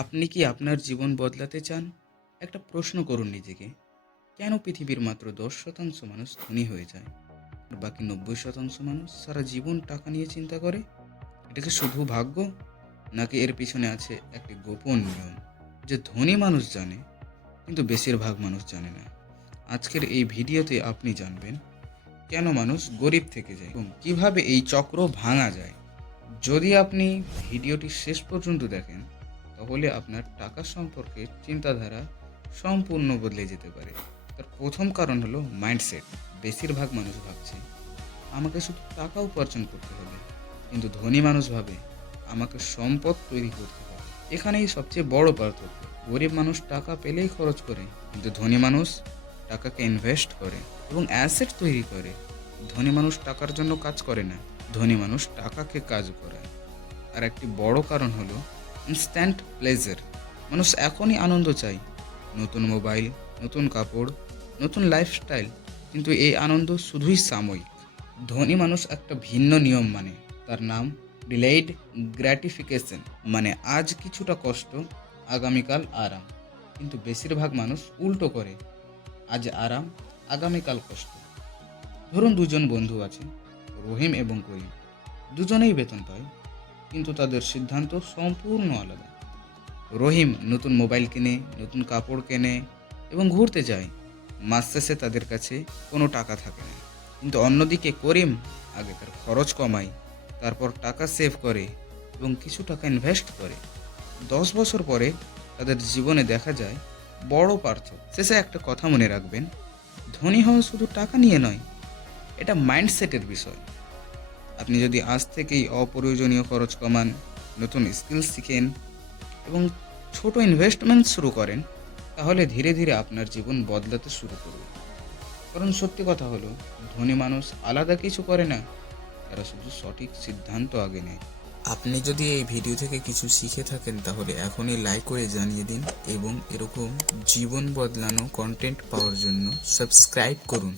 আপনি কি আপনার জীবন বদলাতে চান? একটা প্রশ্ন করুন নিজেকে। কেন পৃথিবীর মাত্র 10% মানুষ ধনী হয়ে যায়? আর বাকি 90% মানুষ সারা জীবন টাকা নিয়ে চিন্তা করে? এটা কি শুধু ভাগ্য? নাকি এর পিছনে আছে একটি গোপন নিয়ম যে ধনী মানুষ জানে কিন্তু বেশিরভাগ মানুষ জানে না? আজকের এই ভিডিওতে আপনি জানবেন কেন মানুষ গরিব থেকে যায় এবং কিভাবে এই চক্র ভাঙা যায়। যদি আপনি ভিডিওটি শেষ পর্যন্ত দেখেন তাহলে আপনার টাকা সম্পর্কে চিন্তাধারা সম্পূর্ণ বদলে যেতে পারে। তার প্রথম কারণ হলো মাইন্ডসেট। বেশিরভাগ মানুষ ভাবছে আমাকে শুধু টাকা উপার্জন করতে হবে, কিন্তু ধনী মানুষ ভাবে আমাকে সম্পদ তৈরি করতে হবে। এখানেই সবচেয়ে বড় পার্থক্য। গরিব মানুষ টাকা পেলেই খরচ করে, কিন্তু ধনী মানুষ টাকাকে ইনভেস্ট করে এবং অ্যাসেট তৈরি করে। ধনী মানুষ টাকার জন্য কাজ করে না, ধনী মানুষ টাকাকে কাজ করায়। আর একটি বড় কারণ হলো ইনস্ট্যান্ট প্লেজার। মানুষ এখনই আনন্দ চাই, নতুন মোবাইল, নতুন কাপড়, নতুন লাইফস্টাইল, কিন্তু এই আনন্দ শুধুই সাময়িক। ধনী মানুষ একটা ভিন্ন নিয়ম মানে, তার নাম ডিলেইড গ্র্যাটিফিকেশন। মানে আজ কিছুটা কষ্ট, আগামীকাল আরাম। কিন্তু বেশিরভাগ মানুষ উল্টো করে, আজ আরাম, আগামীকাল কষ্ট। ধরুন দুজন বন্ধু আছে, রহিম এবং করিম। দুজনেই বেতন পায়, কিন্তু তাদের সিদ্ধান্ত সম্পূর্ণ আলাদা। রহিম নতুন মোবাইল কিনে, নতুন কাপড় কেনে এবং ঘুরতে যায়। মাস শেষে তাদের কাছে কোনো টাকা থাকে না। কিন্তু অন্যদিকে করিম আগে তার খরচ কমায়, তারপর টাকা সেভ করে এবং কিছু টাকা ইনভেস্ট করে। 10 বছর পরে তাদের জীবনে দেখা যায় বড় পার্থক্য। শেষে একটা কথা মনে রাখবেন, ধনী হওয়া শুধু টাকা নিয়ে নয়, এটা মাইন্ডসেটের বিষয়। আপনি যদি আজ থেকেই অপ্রয়োজনীয় খরচ কমান, নতুন স্কিল শিখেন এবং ছোট ইনভেস্টমেন্ট শুরু করেন, তাহলে ধীরে ধীরে আপনার জীবন বদলাতে শুরু করবে। কারণ সত্যি কথা হলো, ধনী মানুষ আলাদা কিছু করে না, তারা শুধু সঠিক সিদ্ধান্ত আগে নেয়। আপনি যদি এই ভিডিও থেকে কিছু শিখে থাকেন তাহলে এখনই লাইক করে জানিয়ে দিন এবং এরকম জীবন বদলানো কন্টেন্ট পাওয়ার জন্য সাবস্ক্রাইব করুন।